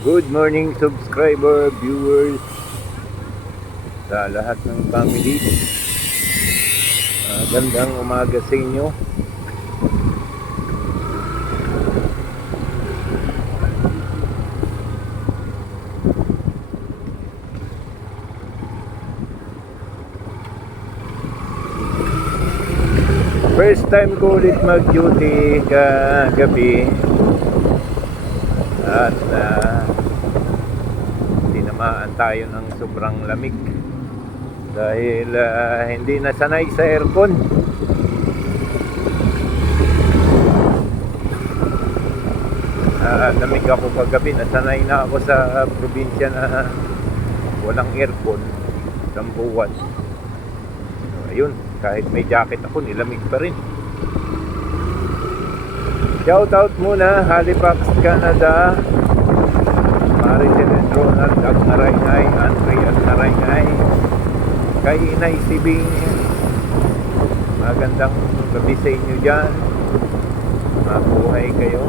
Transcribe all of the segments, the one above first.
Good morning subscriber, viewers, sa lahat ng family. Gandang umaga sa inyo. First time ko ulit mag-duty kagabi. At tinamaan tayo ng sobrang lamig dahil hindi nasanay sa aircon. Lamig ako kagabi. Nasanay na ako sa probinsya na walang aircon isang buwan. Ayun, kahit may jacket ako, nilamig pa rin. Shoutout muna, Halifax, Canada, Maricel and Ronald at Narayngay, Andre at Narayngay, kay Inay Sibing. Magandang gabi sa inyo dyan. Mabuhay kayo.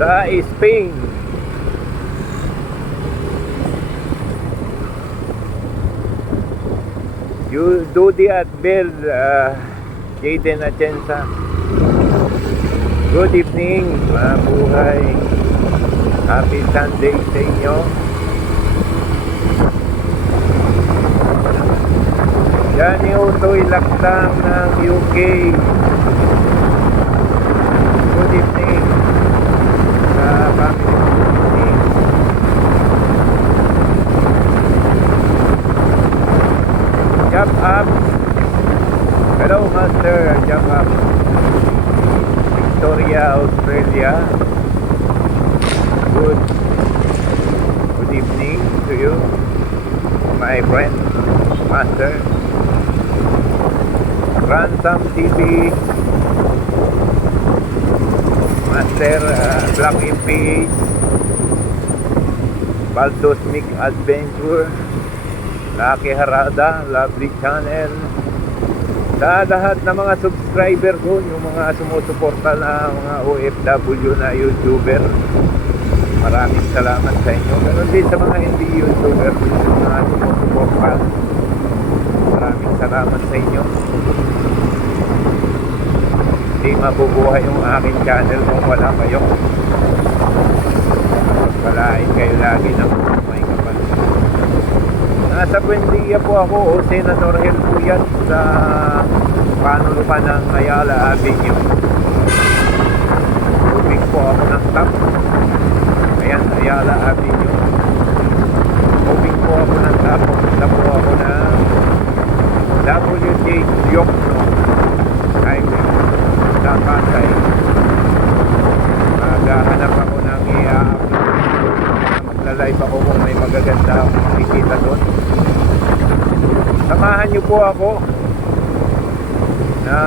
Sa Spain, Dudi at Bell, Jaden Atienza, good evening, mabuhay, happy Sunday sa inyo. Johnny Utoy Laktang ng UK, good evening sa family. Jump up. Hello Master, jump up. Victoria, Australia. Good evening to you, my friend, Master. Ransom TV, Master, Black MPH, Baldos Mic Adventure, Lucky Harada, Lovely Channel. Sa lahat ng mga subscriber ko, yung mga sumusuporta na mga OFW na YouTuber, maraming salamat sa inyo. Ganon din sa mga hindi YouTuber, yung mga sumusuporta, maraming salamat sa inyo. Hindi mabubuhay yung aking channel kung wala kayo. Pagpalain kayo lagi ng may kapal. Nasa Buendia po ako, o Senator Hel po yan, sa panulukan ng Ayala Avenue. Moving po ako ng top. Ayan, Ayala Avenue. Moving po ako ng top. Punta po ako ng WJ Diokno Highway sa Pasay. Maghahanap ako ng magla-live ako kung may magaganda akong makikita doon. Samahan niyo po ako na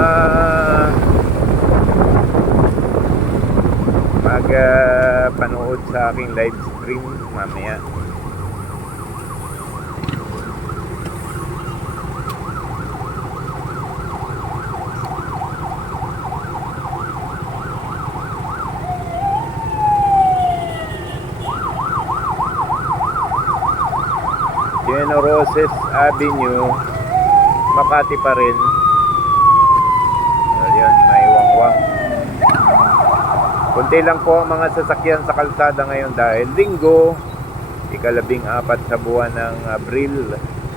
magpanood sa aking live stream mamaya. Generoses Avenue, Makati pa rin. Ayan, may wangwang. Kunti lang po ang mga sasakyan sa kalsada ngayon dahil linggo, ika-14 sa buwan ng Abril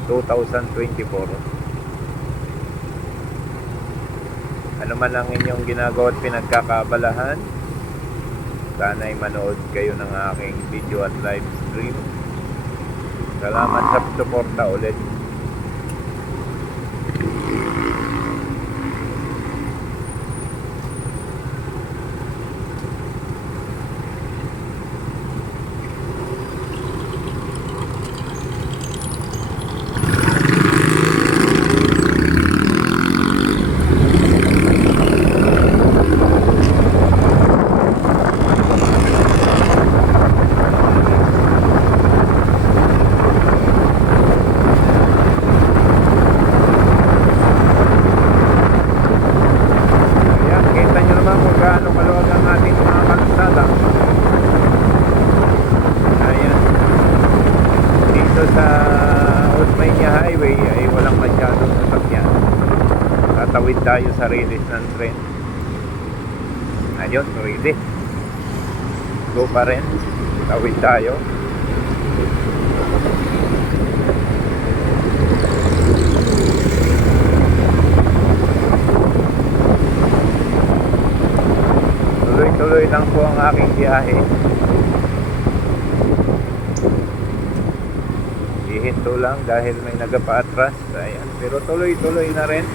2024. Ano man ang inyong ginagawa at pinagkakabalahan, sana'y manood kayo ng aking video at live stream. Salamat sa suporta ulit. dito sa Osmeña Highway ay walang masyadong sasakyan. Tatawid tayo sa release ng train. Ayun, ready. Go pa rin. Tawid tayo. Tuloy-tuloy lang po ang aking biyahe. Hihinto lang dahil may nagapa-atras. Ayan. Pero tuloy-tuloy na rin.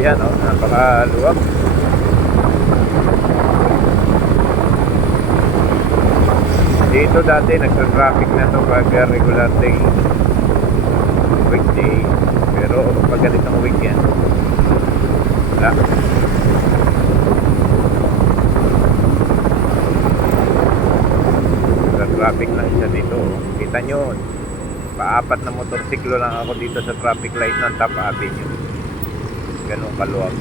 Ayan o, napakaluwag. Dito dati nagtra-traffic na to pag regular day, weekday. Pero pag ganitong weekend, wala. Nagtra-traffic lang siya dito. Kita nyo, paapat na motorsiklo lang ako dito sa traffic light ng Top Avenue. Ganun kaluwag.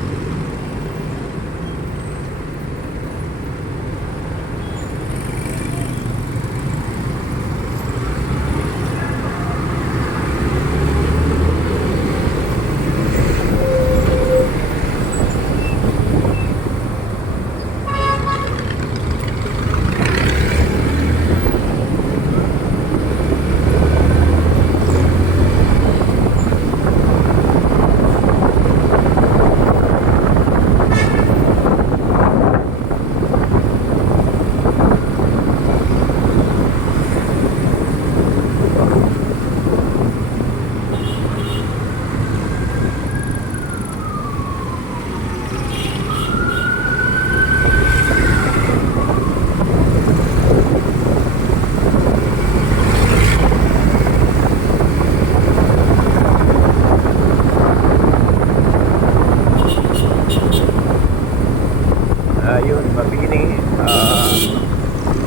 Ayun, Mabini.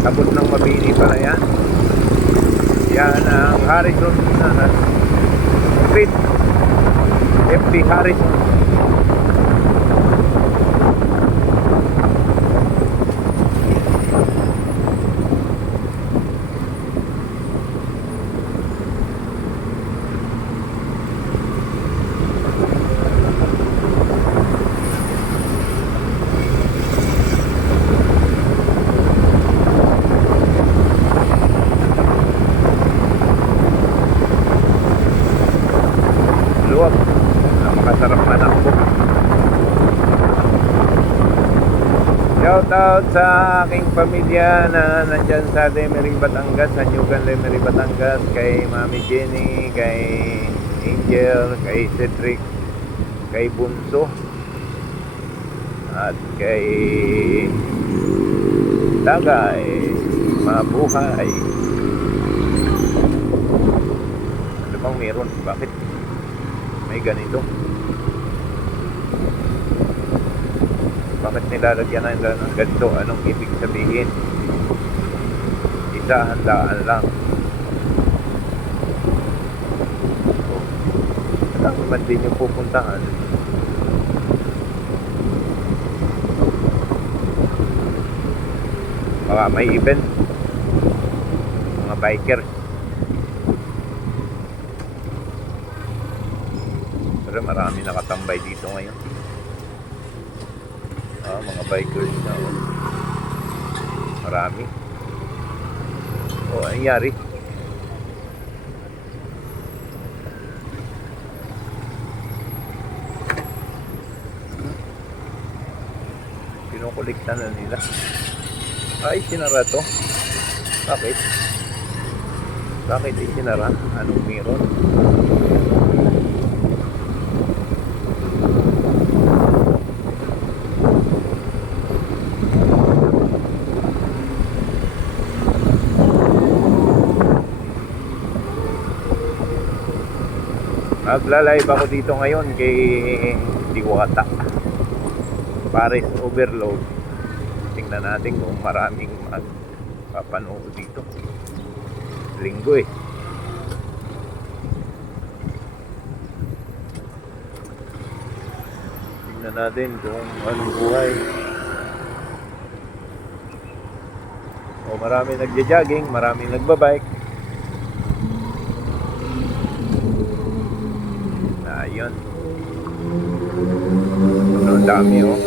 Abot ng Mabini pala yan. Yan ang Harrison Street. FD Harrison. Luwag. Napakasarap manakbo. Shout out sa aking pamilya na nandyan sa Lemery, Batangas, sa Nyugan, Lemery, Batangas, kay Mami Jenny, kay Angel, kay Cedric, kay Bunso, at kay Dagay. Mabuhay. Ano bang meron? Bakit may ganito? Bakit nilalagyan na ng ganito? Anong ibig sabihin? Isa, handaan lang. Saan man din yung pupuntahan? Baka may event. Mga bikers. Pero marami nakatambay dito ngayon. Mga bikers na. Marami. Anong nangyari? Kinukulikta na nila. Ay, sinara to. Bakit? Bakit isinara? Anong meron? Magla-live ako dito ngayon kay Diwata Paris Overload. Tingnan natin kung maraming magpapanood dito. Linggo eh. Tingnan natin kung anong buhay. O maraming nagja-jogging, maraming nagbabike. Ayun. Ang dami oh.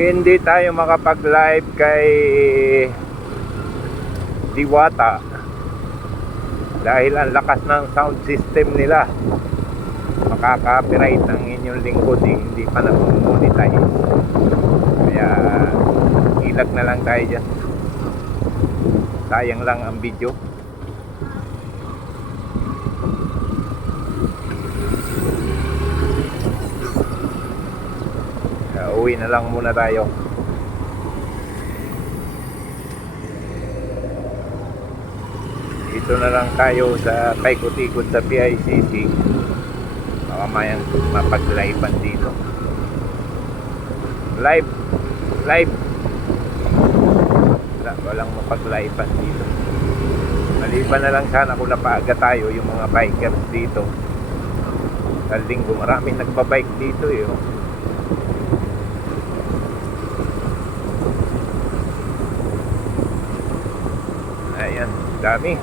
Hindi tayo makapag-live kay Diwata dahil ang lakas ng sound system nila. Makaka-copyright ang inyong lingkod hindi pa na-monetize. Kaya ilag na lang tayo dyan. Sayang lang ang video. Uwi na lang muna tayo. Dito na lang tayo sa paikot-ikot sa PICC. Baka mayang mapag-livean dito. Live. Walang mapag-livean dito. Maliban na lang sana kung napaaga tayo yung mga bikers dito. Sa linggo maraming nagbabike dito eh. Ayan, dami.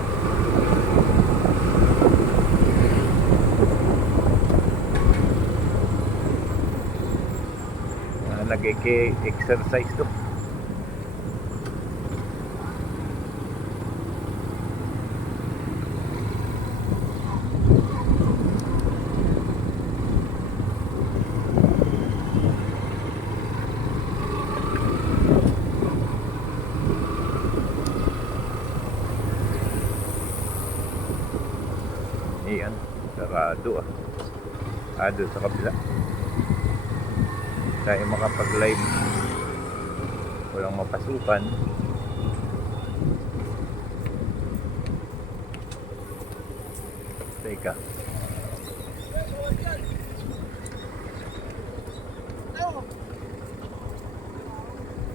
Nag-exercise to. Ayan, sarado ah. Doon sa kabila. Tayo makapag-live. Walang mapasukan. Teka.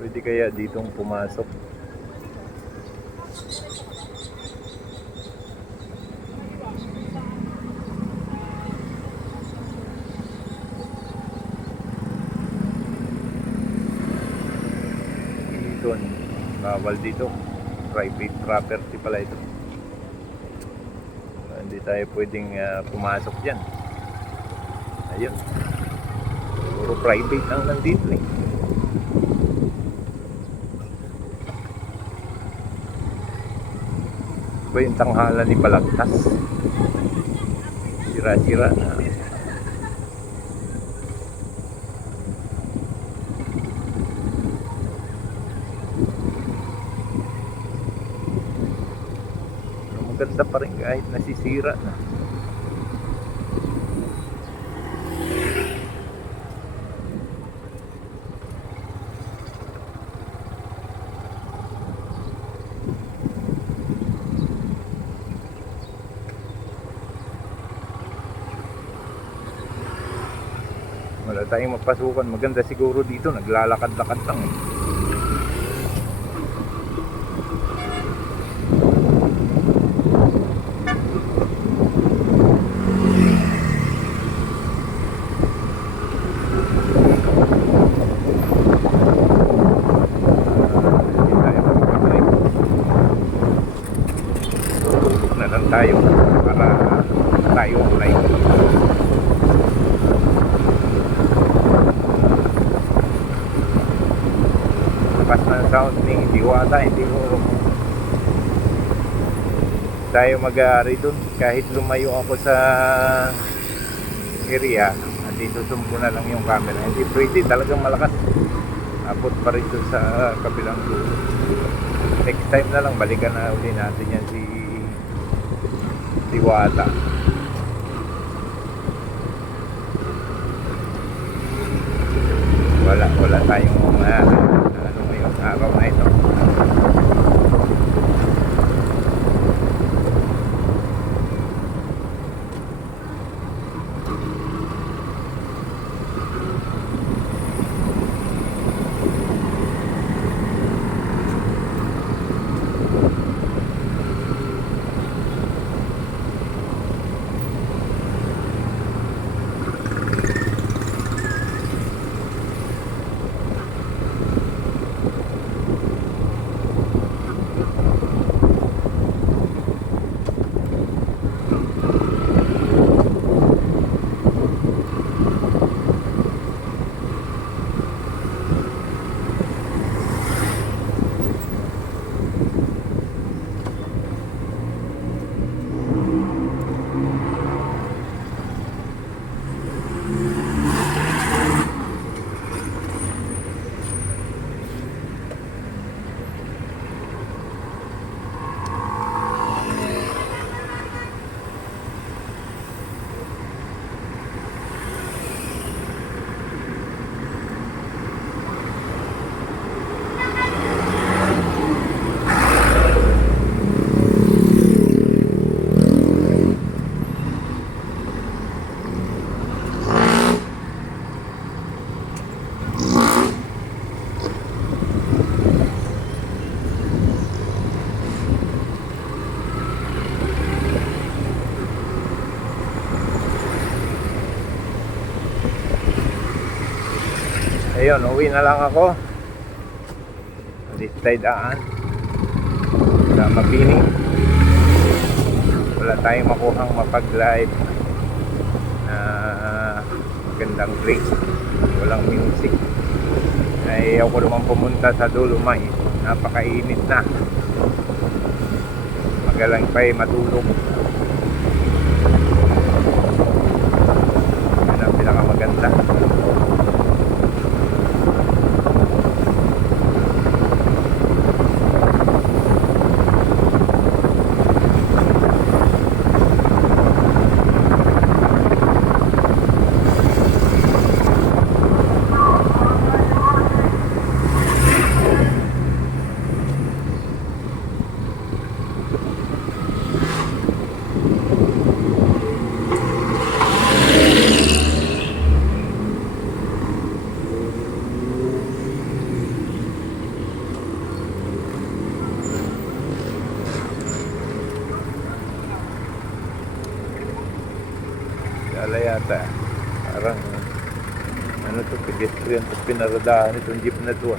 Pwede kaya ditong pumasok? Bawal dito, private property pala ito. Hindi tayo pwedeng pumasok dyan. Ayun, puro private ang nandito eh. Ba yung tanghalan ni Balagtas, sira-sira na. Ganda pa rin kahit nasisira na. Wala tayong mapasukan. Maganda siguro dito, naglalakad-lakad lang eh. sound ni Diwata, hindi ko tayo mag-aari dun. Kahit lumayo ako sa area, andito zoom ko na lang yung camera. Hindi pwede, talagang malakas. Abot pa rin dun sa kabilang dulo. Next time na lang, balikan na uli natin yan si Diwata. Wala tayong ano ngayong araw na ito. Ayun, uwi na lang ako. This side daan sa Mapining. Wala tayong makuhang mapag-live na magandang place. Walang music. Ayaw ko naman pumunta sa Dolomite. Napakainit na. Magalang pa matulog. Yan ang pinakamaganda. Wala yata. Parang ano to, pedestrian to, pinaradahan itong jeep na to.